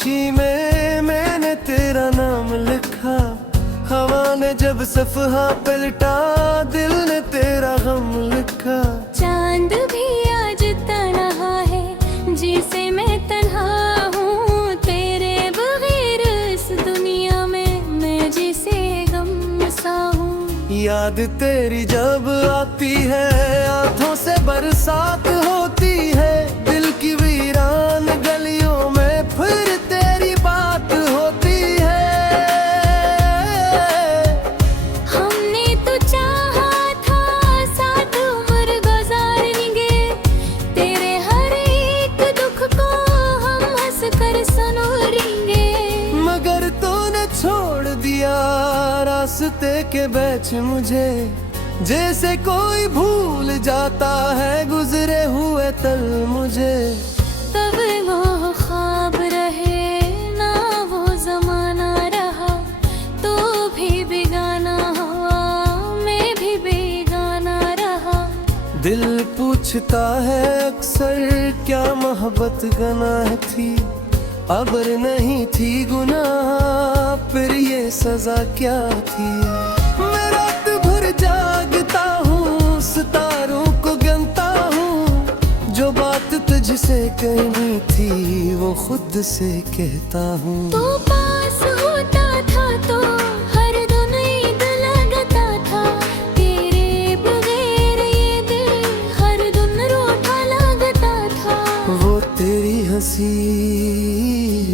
खामोशी में मैंने तेरा नाम लिखा, हवा ने जब सफहा पलटा दिल ने तेरा गम लिखा। चांद भी आज तन्हा है जिसे मैं तन्हा हूँ, तेरे बगैर इस दुनिया में मैं जिसे गम सा हूँ। याद तेरी जब आती है आंखों से बरसात होती है, दिल की वीरान गलियों में फिर तेरी बात होती है। हमने तो चाहा था साथ उम्र गुजारेंगे, तेरे हर एक दुख को हम हंस कर सनोरेंगे। मगर तूने छोड़ दिया रास्ते के बीच मुझे, जैसे कोई भूल जाता है गुजरे हुए तल मुझे। तब वो ख्वाब रहे ना वो जमाना रहा, तो भी बेगाना हुआ मैं भी बेगाना रहा। दिल पूछता है अक्सर क्या मोहब्बत गुनाह थी, अबर नहीं थी गुनाह फिर ये सजा क्या थी। मैं रात भर जागता हूँ सितारों को गिनता हूँ, जो बात तुझसे कहनी थी वो खुद से कहता हूँ। तो पास होता था तो हर दिन ईद लगता था, तेरे बगैर ये दिल हर दिन रूठा लगता था। वो तेरी हंसी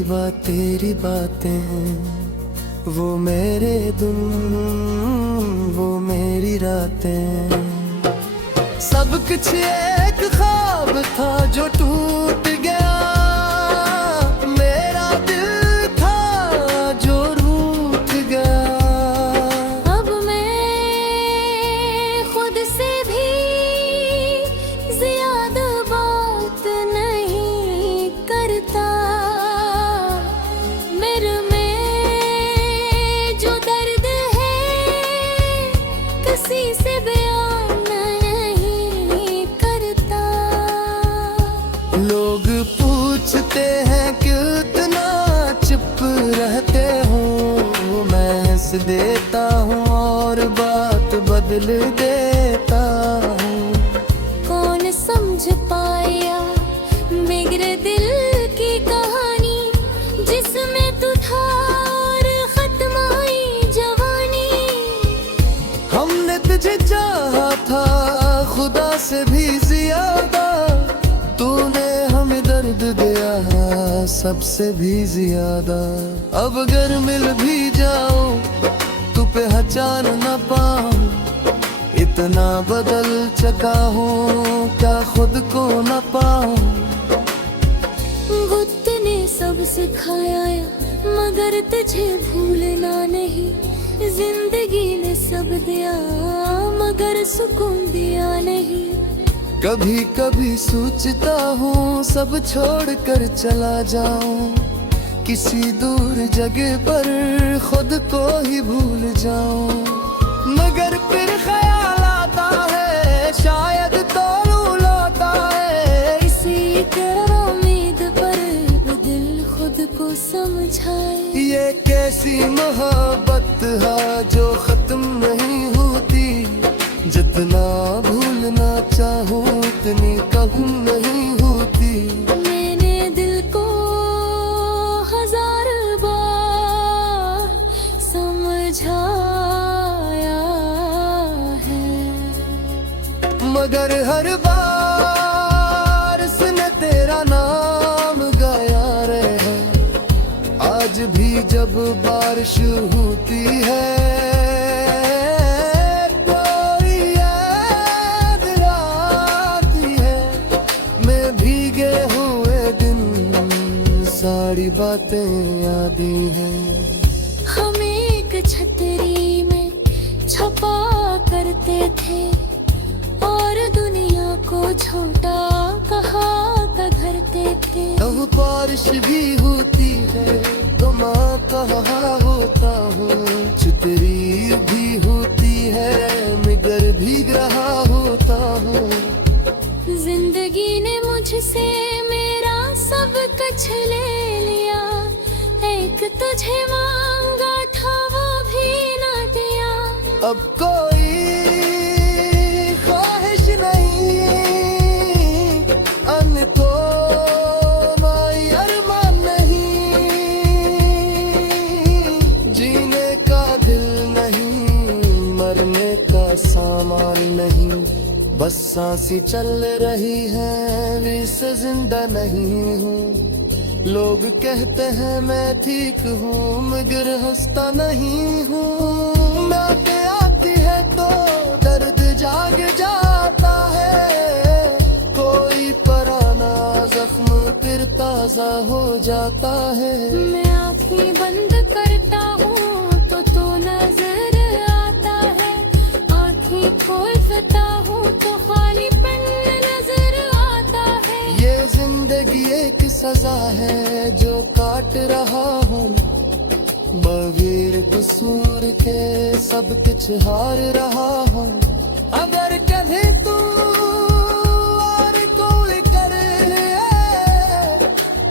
बात तेरी बातें, वो मेरे दिन वो मेरी रातें, सब कुछ एक ख्वाब था जो टूट गया, मेरा दिल था जो रूठ गया। अब मैं खुद से भी ज्यादा बात नहीं करता, मेरे में जो दर्द है किसी से बयान नहीं करता। लोग पूछते हैं कितना चुप रहते हो, मैं हंस देता हूँ और बात बदल देता हूँ। कौन समझ पाया मेरे दिल की कहानी, जिसमें तू था और खत्म आई जवानी। हमने तुझे चाहा था खुदा से भी ज्यादा, तूने हमें दर्द दिया सबसे भी ज्यादा। अब अगर मिल भी जाओ तू पहचान न पाऊं, इतना बदल चुका हूँ क्या खुद को न पाऊं। बुद्ध ने सब सिखाया मगर तुझे भूलना नहीं, जिंदगी ने सब दिया मगर सुकून दिया नहीं। कभी कभी सोचता हूँ सब छोड़ कर चला जाऊं, किसी दूर जगह पर खुद को ही भूल जाऊं। मगर फिर ख्याल आता है शायद तो लौटा है, इसी तरह उम्मीद पर दिल खुद को समझाए। ये कैसी मोहब्बत है जो खत्म नहीं होती, जितना भूलना चाहूं उतनी कभी नहीं होती। मैंने दिल को हजार बार समझाया है, मगर हर बार उसने तेरा नाम गाया रहे। आज भी जब बारिश होती है सारी बातें यादी हैं। हम एक छतरी में छपा करते थे और दुनिया को छोटा कहा करते थे। अब बारिश भी होती है तो माँ कहा होता हूँ, छतरी भी होती है मगर भीग रहा होता हूँ। जिंदगी ने मुझसे मेरा सब कुछ ले लिया, अब कोई ख्वाहिश नहीं, अन को माई अरमान नहीं, जीने का दिल नहीं, मरने का सामान नहीं, बस सांसी चल रही है, वैसे जिंदा नहीं हूँ। लोग कहते हैं मैं ठीक हूँ, मगर हंसता नहीं हूँ। बातें आती है तो दर्द जाग जाता है, कोई पुराना जख्म फिर ताजा हो जाता है। मैं आँखें बंद करता हूँ तो नजर आता है, आँखें खोलता हूँ तो खालीपन नजर आता है। ये जिंदगी एक सजा है जो काट रहा हूँ, बगैर कसूर के सब कुछ हार रहा हूँ। अगर कभी तू और कोई कर ले,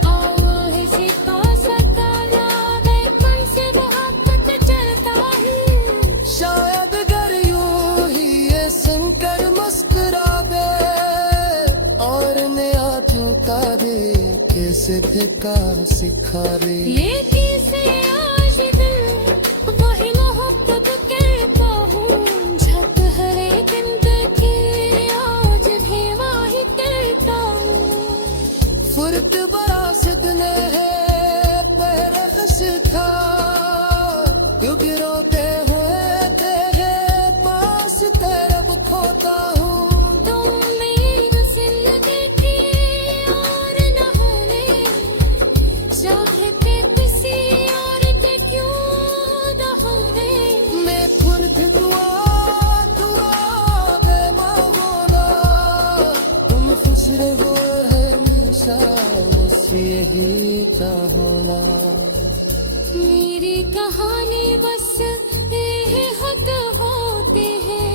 आवाज़ें का सताना है, कौन से मोहब्बत चलता है। शायद अगर यूं ही ये सुनकर मुस्कुरा दे, और नया जूता दे, कैसे फेंका सिखा दे। ये किसे आज दिल वही मोहब्बत कहता हूँ, झक हर एक दिन देखे आज भी वही कहता हूँ। फुर्त बड़ा सदने है पहले हंस था, क्योंकि रोते हुए तेरे पास तरफ खोता हूँ। तुम मेरी जिंदगी और न होने चाहते किसी और के क्यों न होने। मैं फुर्त दुआ दे मांगो ना, तुम खुश रहो हमेशा, मुझसे यही चाहोना। मेरी कहानी बस ये हद होते हैं,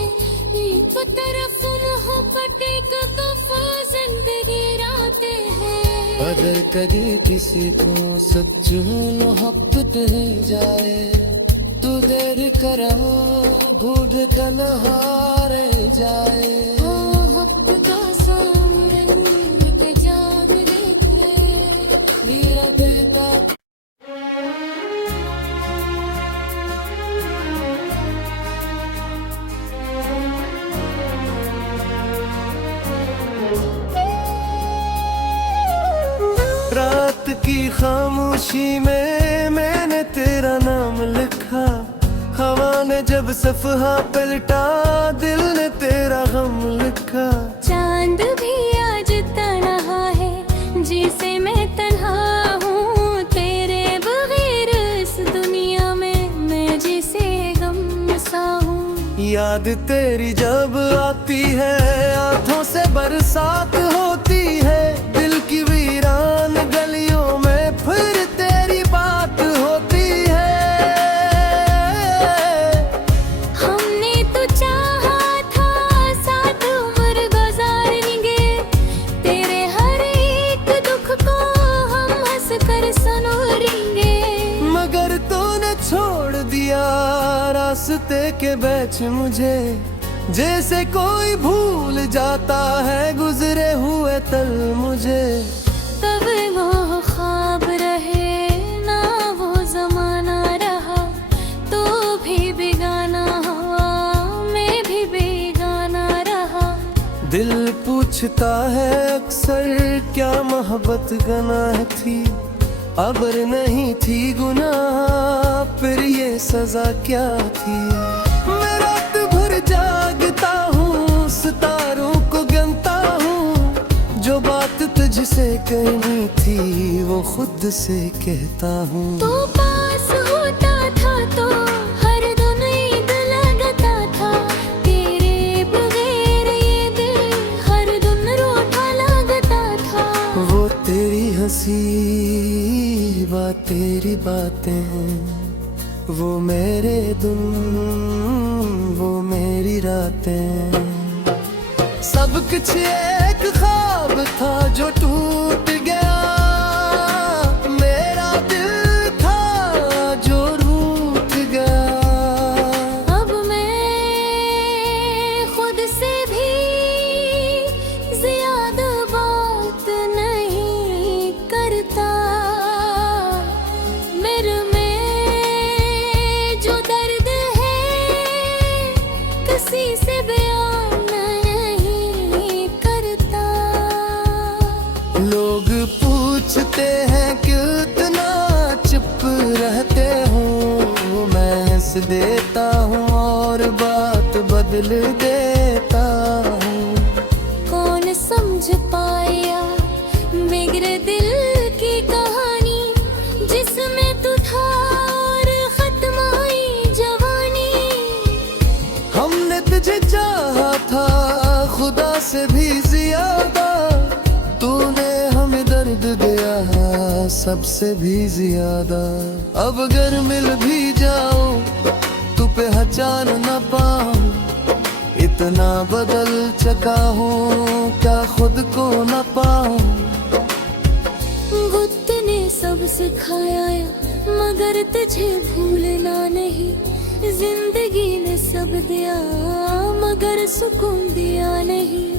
एक तरफ मोहब्बत एक कफा जिंदगी राते हैं। अगर कभी किसी को सच्ची मोहब्बत हो जाए, तो देर करा ढूंढ कर न हारे जाए। मोहब्बत का सामने के जाग देखे मेरा बेटा रात की खामोशी में मैंने तेरा नाम लिखा, हवा ने जब सफहा पलटा, दिल ने तेरा गम लिखा। चांद भी आज तन्हा है, जिसे मैं तन्हा हूँ, तेरे बगैर इस दुनिया में मैं जिसे गम सा हूँ। याद तेरी जब आती है, आंखों से बरसात होती है, दिल की वीरान गलियों में फिर तेरी बात होती है। हमने तो चाहा था साथ उम्र गुजारेंगे, तेरे हर एक दुख को हम हंस कर सनोरेंगे। मगर तूने छोड़ दिया रास्ते के बीच मुझे, जैसे कोई भूल जाता है गुजरे हुए तल मुझे। तब वो ख्वाब रहे ना वो जमाना रहा, तो भी बेगाना हुआ मैं भी बेगाना रहा। दिल पूछता है अक्सर क्या मोहब्बत गुनाह थी, अबर नहीं थी गुनाह, फिर ये सजा क्या थी। मैं रात भर जागता हूँ, सितारों को गिनता हूँ, जो बात तुझसे कहनी थी वो खुद से कहता हूँ। तो पास होता था तो हर दिन ईद लगता था, तेरे बगैर ये दिल हर दिन रोता लगता था। वो तेरी हंसी बात तेरी बातें, वो मेरे दिन वो मेरी रातें, सब कुछ एक ख्वाब था जो टूट गया, मेरा दिल था जो रूठ गया। अब मैं दिल देता हूँ। कौन समझ पाया बिगड़े दिल की कहानी, जिसमें तू था और खत्म हुई जवानी। हमने तुझे चाहा था खुदा से भी ज्यादा, तूने हमें दर्द दिया सबसे भी ज्यादा। अब अगर मिल भी जाओ तू पहचान न पाऊं, इतना बदल चुका हूँ क्या खुद को न पाऊं। बुद्ध ने सब सिखाया मगर तुझे भूलना नहीं, जिंदगी ने सब दिया मगर सुकून दिया नहीं।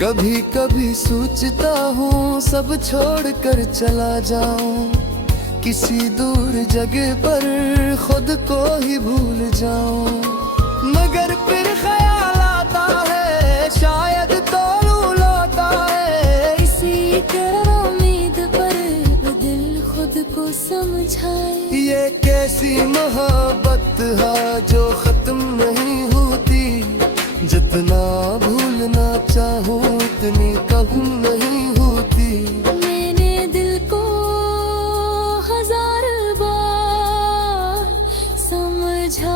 कभी कभी सोचता हूँ सब छोड़ कर चला जाऊं, किसी दूर जगह पर खुद को ही भूल जाऊं। मगर फिर ख्याल आता है शायद तो लौटा है, इसी तरह उम्मीद पर दिल खुद को समझाए। ये कैसी मोहब्बत है जो खत्म नहीं होती, जितना भूलना चाहूं उतनी कहूँ नहीं होती। मैंने दिल को हजार बार समझाया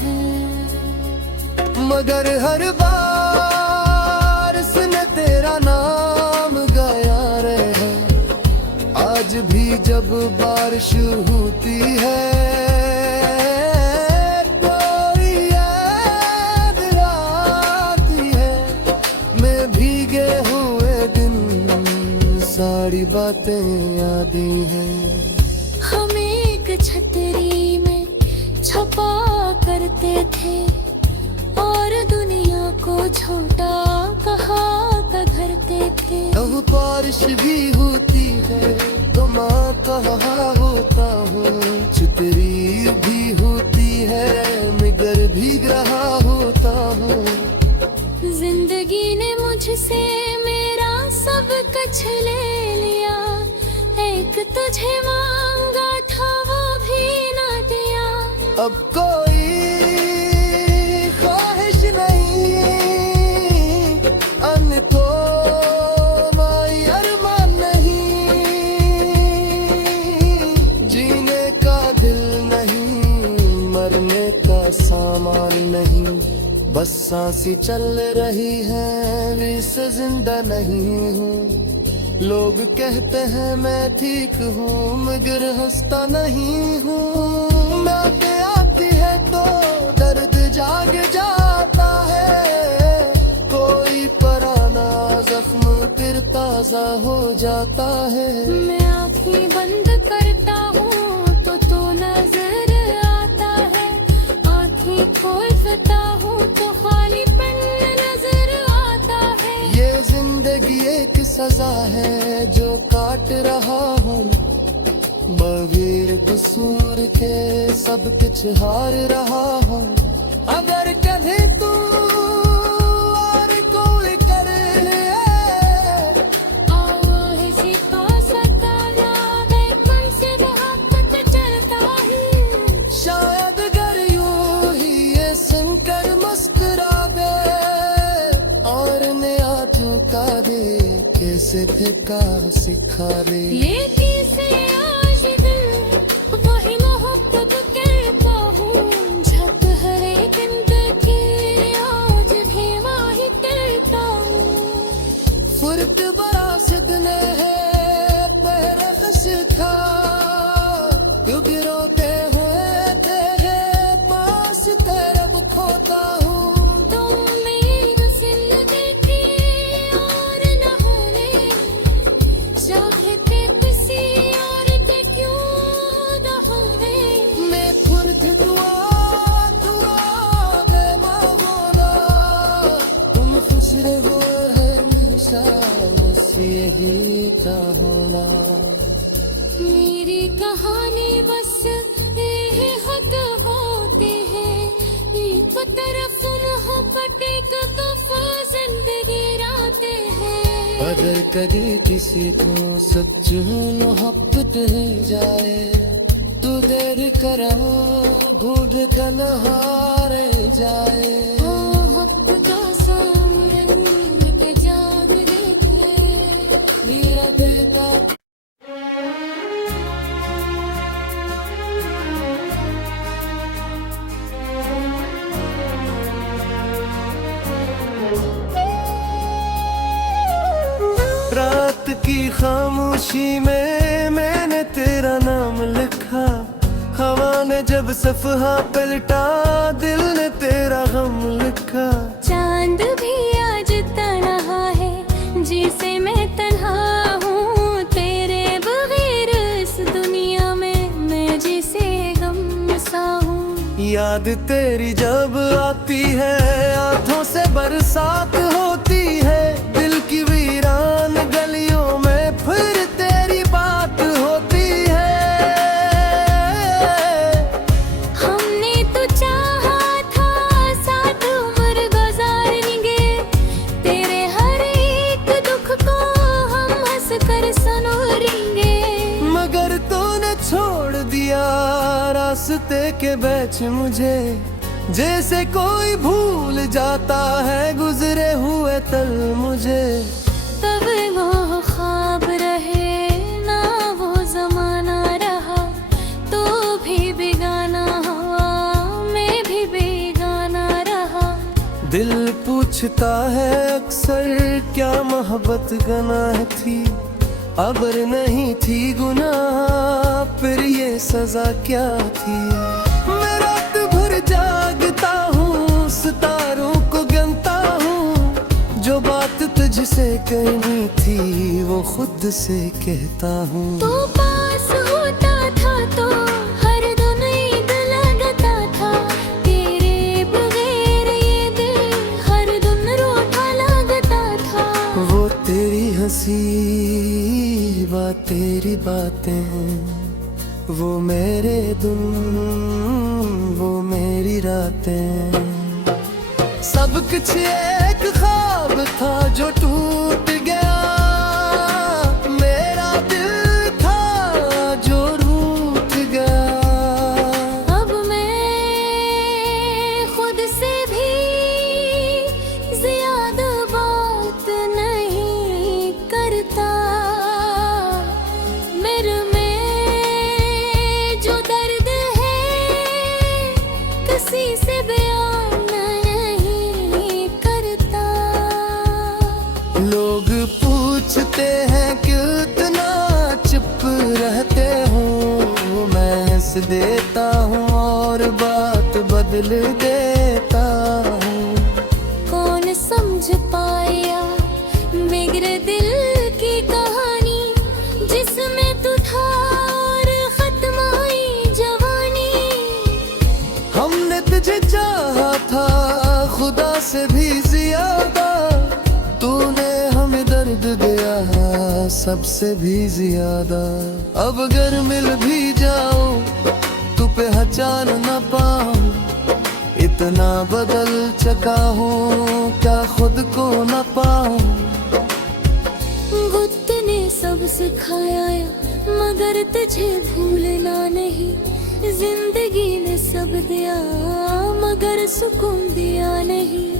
है, मगर हर बार उसने तेरा नाम गाया रहे। आज भी जब बारिश होती है सारी बातें यादें हैं। हम एक छतरी में छुपा करते थे और दुनिया को छोटा कहा करते थे। अब बारिश भी होती है तो माँ कहा होता हूँ, छतरी भी होती है मगर भीग रहा होता हूँ। जिंदगी ने मुझसे मेरा सब कुछ ले लिया, एक तुझे मांगा था वो भी ना दिया। अब कोई ख्वाहिश नहीं अन्य को माई अरमान नहीं, जीने का दिल नहीं मरने का सामान नहीं, बस सांसी चल रही है वैसे जिंदा नहीं हूँ। लोग कहते हैं मैं ठीक हूँ मगर हंसता नहीं हूँ। मौत आती है तो दर्द जाग जाता है, कोई पुराना जख्म फिर ताजा हो जाता है। मैं आँखें बंद करता हूँ तो नजर आता है, आँखें खोलता हूँ तो खालीपन नजर आता है। ये जिंदगी एक सजा है जो काट रहा हूँ, बगैर कसूर के सब कुछ हार रहा हूँ। अगर कभी तू और कोई कर ले आवाज़ का सताना मैं कौन से मोहब्बत चलता हूँ। शायद अगर यूं ही ये सुनकर मुस्कुरा दे और नया धोखा दे, कैसे थे का सिखा दे। ये किसे आज दिल वही मोहब्बत कहता हूँ, जब हर एक जिंदगी आज भी वही कहता हूँ। फुर्त बरासत ने है पहले खस था, क्योंकि रोते हुए तेरे पास तरफ खोता हूँ। तुम मेरी जिंदगी और न होने चाहते किसी और के क्यों न होने। मैं फुर्त दुआ दे मांगोना, तुम खुश रहो हमेशा बस यही चाहूँगा। मेरी कहानी बस ये हक होते हैं, एक तरफ मोहब्बत एक तोहफा जिंदगी राते हैं। अगर कभी किसी को सच मोहब्बत हो जाए तू देर करो ढूंढ तन्हा रह जाए। वक्त का सामने पे जाग देखे मेरा देता रात की खामोशी में मैंने तेरा नाम लिखा। हवा ने जब सफहा पलटा दिल ने तेरा गम लिखा। चांद भी आज तन्हा है जिसे मैं तन्हा हूँ तेरे बगैर इस दुनिया में मैं जिसे गम सा हूँ। याद तेरी जब आती है आंखों से बरसात होती है। दिल की वीरान गलियों में फिर तेरी बात होती है। हमने तो चाहा था साथ उम्र गुजारेंगे तेरे हर एक दुख को हम हंस कर सनोरेंगे। मगर तूने छोड़ दिया रास्ते के बीच मुझे। जैसे कोई भूल जाता है गुजरे हुए तल मुझे। तब वो ख्वाब रहे ना वो जमाना रहा तो भी बेगाना हुआ मैं भी बेगाना रहा। दिल पूछता है अक्सर क्या मोहब्बत गुनाह थी। अबर नहीं थी गुनाह फिर ये सजा क्या थी। मैं रात भर जागता हूँ सितारों को गिनता हूँ। जो बात तुझसे कहनी थी वो खुद से कहता हूँ। तो पास होता था तो हर दम ईद लगता था तेरे बगैर ये दिल हर दम रोता लगता था। वो तेरी हंसी बात तेरी बातें वो मेरे दिन वो मेरी रातें। सब कुछ एक ख्वाब था जो टूट गया। मेरा दिल था जो रूठ गया। अब मैं खुद से भी ज्यादा बात नहीं करता। मेरे में जो दर्द है किसी से बयान नहीं करता। लोग पूछते हैं कितना चुप रहते हो। मैं हंस देता हूँ और बात बदल देता हूँ। कौन समझ पाया मेरे दिल की कहानी जिसमें तू था और खत्म हुई जवानी। हमने तुझे चाहा था खुदा से भी ज्यादा। तूने हमें दर्द दिया सबसे भी ज्यादा। अब अगर मिल भी जाओ तू पहचान न पाऊं। इतना बदल चुका हूँ क्या खुद को न पाऊं। गुत ने सब सिखाया मगर तुझे भूलना नहीं। जिंदगी ने सब दिया मगर सुकून दिया नहीं।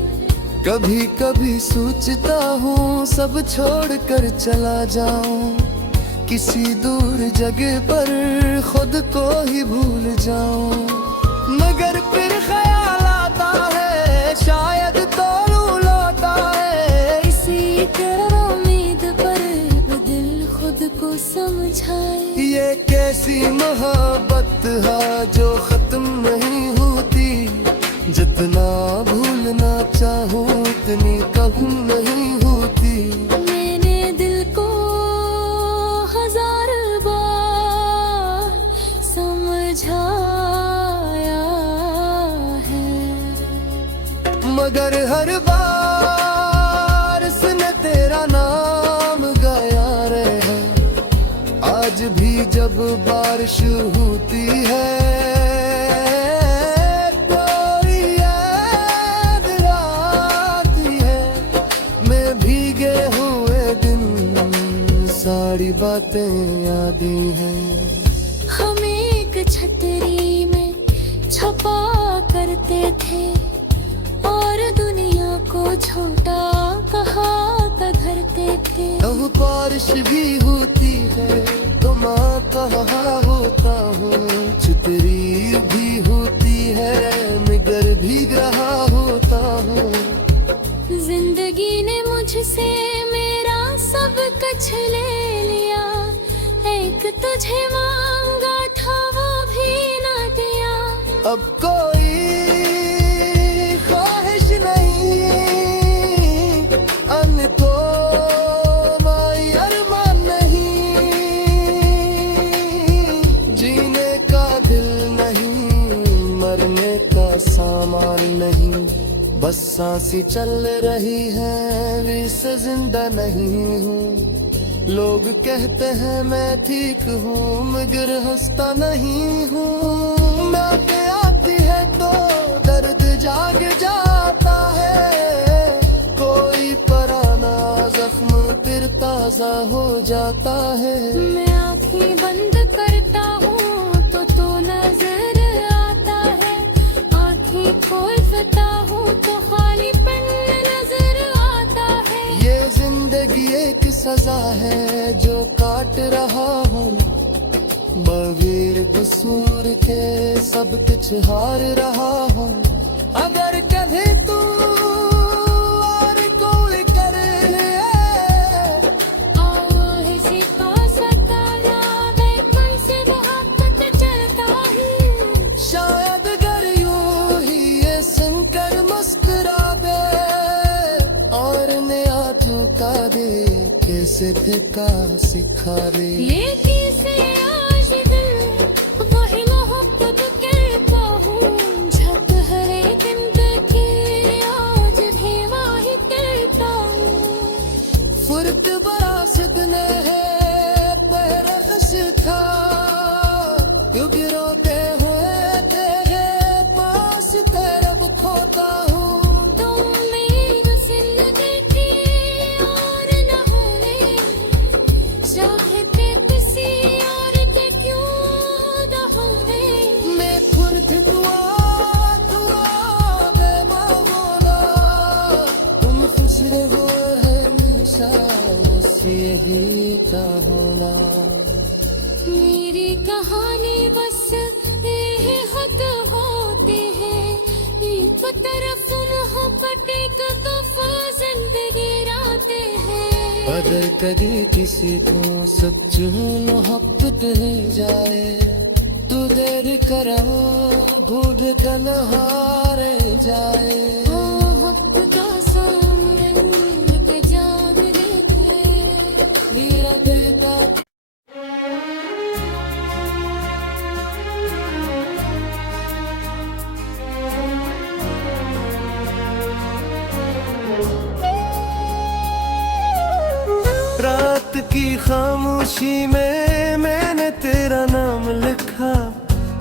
कभी कभी सोचता हूँ सब छोड़ कर चला जाऊं। किसी दूर जगह पर खुद को ही भूल जाऊं। मगर फिर ख्याल आता है शायद तो लौटा है। इसी तरह उम्मीद पर दिल खुद को समझाए। ये कैसी मोहब्बत है जो खत्म नहीं होती। जितना भूलना चाहूँ उतनी कभी नहीं होती। मैंने दिल को हजार बार समझाया है मगर हर बार उसने तेरा नाम गाया रहे। आज भी जब बारिश होती है सारी बातें यादें हैं। हम एक छतरी में छुपा करते थे और दुनिया को छोटा कहा करते थे। अब बारिश भी होती है तो माँ कहा होता हूँ, छतरी भी होती है मगर भीग रहा होता हूँ। जिंदगी ने मुझसे मेरा सब कुछ ले लिया, एक तुझे मांगा था वो भी ना दिया। अब कोई ख्वाहिश नहीं, अन्य तो माई अरमान नहीं, जीने का दिल नहीं, मरने का सामान नहीं, बस सांसी चल रही है, वैसे जिंदा नहीं हूँ। लोग कहते हैं मैं ठीक हूँ मगर हंसता नहीं हूँ। बातें आती है तो दर्द जाग जाता है, कोई पुराना जख्म फिर ताजा हो जाता है। मैं आँखें बंद करता हूँ तो नजर आता है, आँखें खोलता हूँ तो खालीपन नजर आता है। ये जिंदगी एक सजा है जो काट रहा हूँ, बगैर कसूर के सब कुछ हार रहा हूँ। अगर कभी तू और कोई कर ले किसी का सताना, मैं तुमसे मोहब्बत करता हूँ। शायद अगर यूं ही ये सुनकर मुस्कुरा दे और नया धोखा दे, कैसे धोखा सिखा दे। ये किसे आज दिल वही मोहब्बत कहता हूँ, जब हर एक दिन देखे आज भी वही कहता हूँ। फुर्त बरासत ने है पहरस था, क्योंकि रोते हुए तेरे पास तरफ खोता हूँ। तुम मेरी जिंदगी की और न होने, चाहते किसी और के क्यों न होने। मैं फुर्त दुआ दे मांगोना, तुम खुश रहो हमेशा, बस यही चाहोना। मेरी कहानी बस ये हद होती है, एक तरफ मोहब्बत एक तोहफा जिंदगी राते हैं। अगर कभी किसी को सच्ची मोहब्बत हो जाए तो देर करा भूल कर न हारे जाए। मोहब्बत का सामने के जान देखे मेरा बेटा रात की खामोशी में मैंने तेरा नाम लिखा,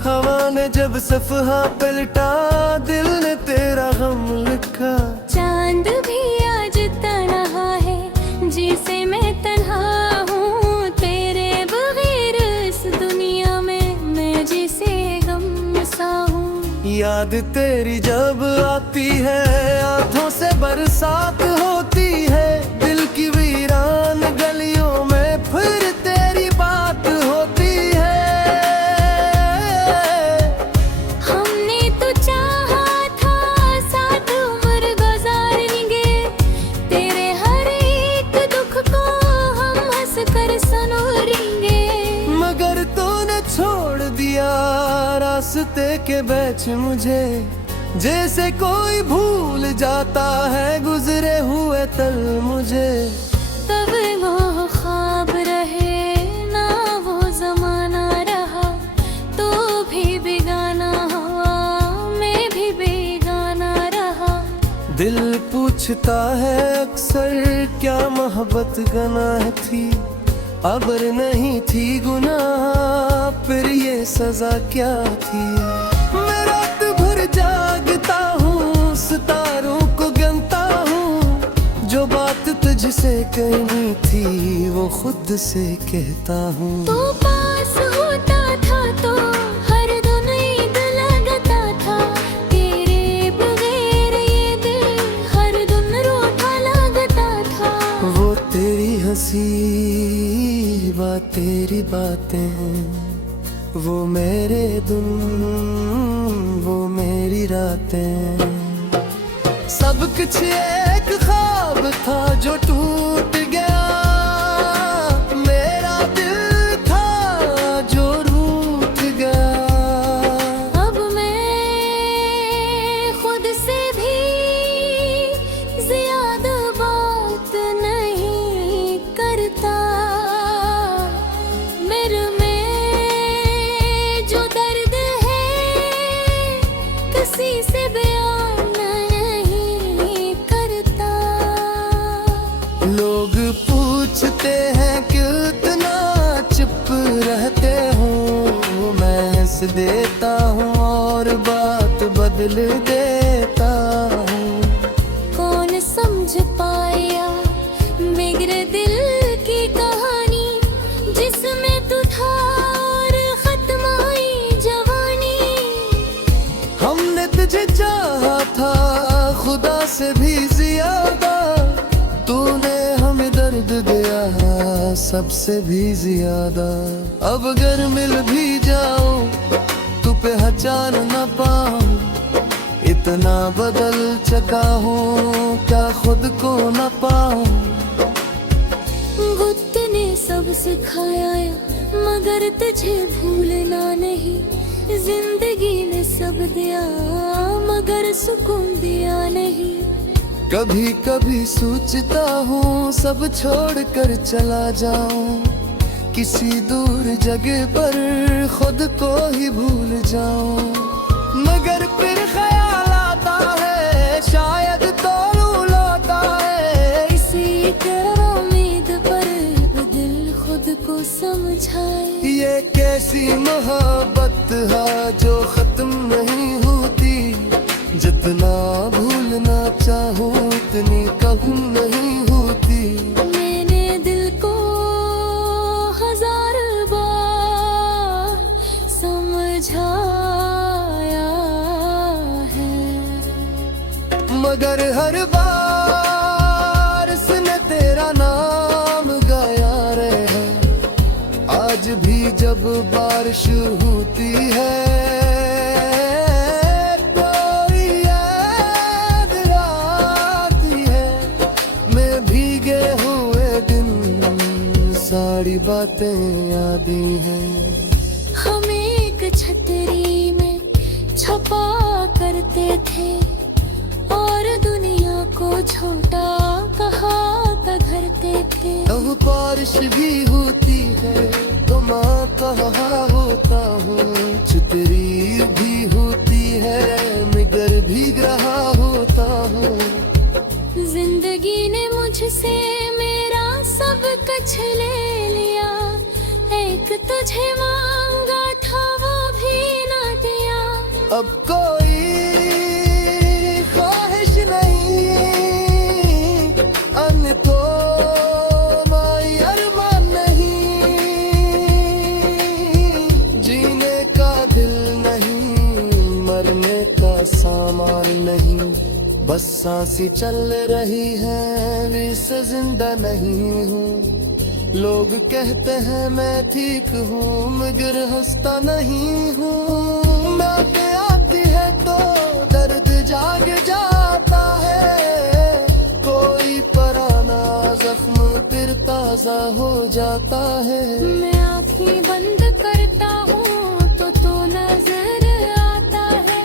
हवा ने जब सफहा पलटा दिल ने तेरा गम लिखा। चांद भी आज तन्हा है जिसे मैं तन्हा हूँ, तेरे बगैर इस दुनिया में मैं जिसे गम सा हूँ। याद तेरी जब आती है आंखों से बरसात होती है, दिल की वीरान गलियों में फिर तेरी बात होती है। हमने तो चाहा था साथ उम्र गुजारेंगे, तेरे हर एक दुख को हम हंस कर सनोरेंगे। मगर तूने छोड़ दिया रास्ते के बीच मुझे, जैसे कोई भूल जाता है गुजरे हुए तल मुझे। तब वो ख्वाब रहे ना वो जमाना रहा, तो भी बेगाना हुआ मैं भी बेगाना रहा। दिल पूछता है अक्सर क्या मोहब्बत गुनाह थी, अबर नहीं थी गुनाह फिर ये सजा क्या थी। मैं रात भर जागता हूँ सितारों को गिनता हूँ, जो बात तुझसे कहनी थी वो खुद से कहता हूँ। तो पास होता था तो हर वो मेरे दिन, वो मेरी रातें। सब कुछ एक ख्वाब था जो टूट गया, मेरा दिल था जो रूठ गया। अब मैं खुद से भी ज्यादा बात नहीं करता। मेरे में जो दर्द है किसी से बयान नहीं करता। लोग पूछते हैं कितना चुप रहते हो, मैं हंस देता हूँ और बात बदल देता हूँ। कौन समझ पाया बिगड़े दिल की कहानी, जिसमें तू था और खत्म आई जवानी। हमने तुझे चाहा था खुदा से भी ज्यादा, तूने हमें दर्द दिया सबसे भी ज्यादा। अब अगर मिल भी जाओ तू पहचान न पाऊं, इतना बदल चुका हूँ क्या खुद को न पाऊं। बुद्ध ने सब सिखाया मगर तुझे भूलना नहीं। जिंदगी ने सब दिया मगर सुकून दिया नहीं। कभी कभी सोचता हूँ सब छोड़ कर चला जाऊं, किसी दूर जगह पर खुद को ही भूल जाऊं। मगर फिर ख्याल आता है शायद तो लौटा है, इसी तरह उम्मीद पर दिल खुद को समझाए। ये कैसी मोहब्बत है जो खत्म नहीं होती। जितना भूलना चाहूँ उतनी कभी नहीं होती। मैंने दिल को हजार बार समझाया है, मगर हर बार उसने तेरा नाम गाया रहे। आज भी जब बारिश होती है सारी बातें यादें हैं। हम एक छतरी में छपा करते थे और दुनिया को छोटा कहा करते थे। अब बारिश भी होती है तो माँ कहा होता हूँ, छतरी भी होती है मगर भीग रहा होता हूँ। जिंदगी ने मुझसे मेरा सब कुछ ले लिया, एक तुझे मांगा था वो भी ना दिया। अब कोई ख्वाहिश नहीं अन्य तो माई अरमान नहीं। जीने का दिल नहीं मरने का सामान नहीं, बस सांसी चल रही है वैसे जिंदा नहीं हूँ। लोग कहते हैं मैं ठीक हूँ मगर हंसता नहीं हूँ। बातें आती है तो दर्द जाग जाता है, कोई पुराना जख्म फिर ताजा हो जाता है। मैं आँखें बंद करता हूँ तो नजर आता है,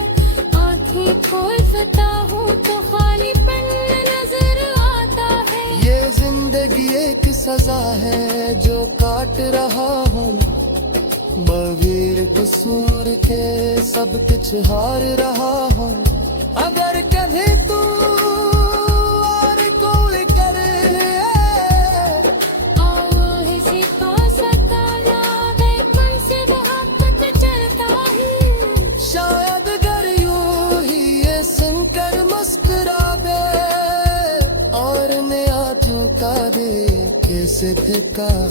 आँखें खोलता हूँ तो खाली पन नजर आता है। ये जिंदगी एक सजा है जो काट रहा हूँ, बगैर कसूर के सब कुछ हार रहा हूँ। अगर कभी तू और कोई करे इसी का सताया मैं मन से मोहब्बत चलता हूँ। शायद अगर यूं ही ये सुनकर मुस्कुरा दे और नया झुका दे, कैसे थे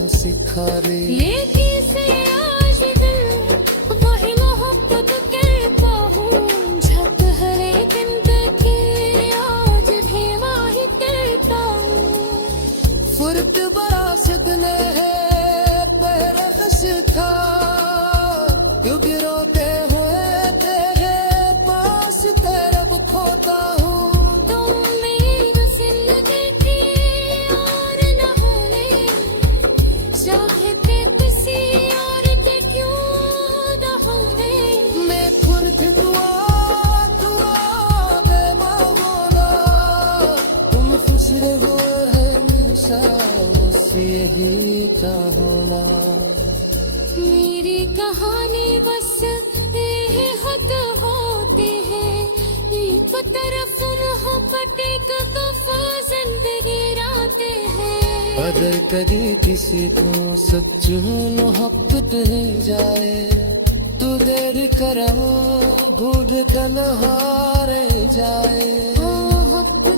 सिखा रे। ये किसे आज दिल वही मोहब्बत करता हूँ, जब हर एक दिन देखे आज भी वही करता हूँ। फुर्त बरासत ने है पहर खस था, कहानी बस यही हद होती है एक तरफ मोहब्बत एक तूफा जिंदगी राते हैं अगर कभी किसी को सच मोहब्बत नहीं जाए तो देर करो भूल तन्हा रह जाए मोहब्बत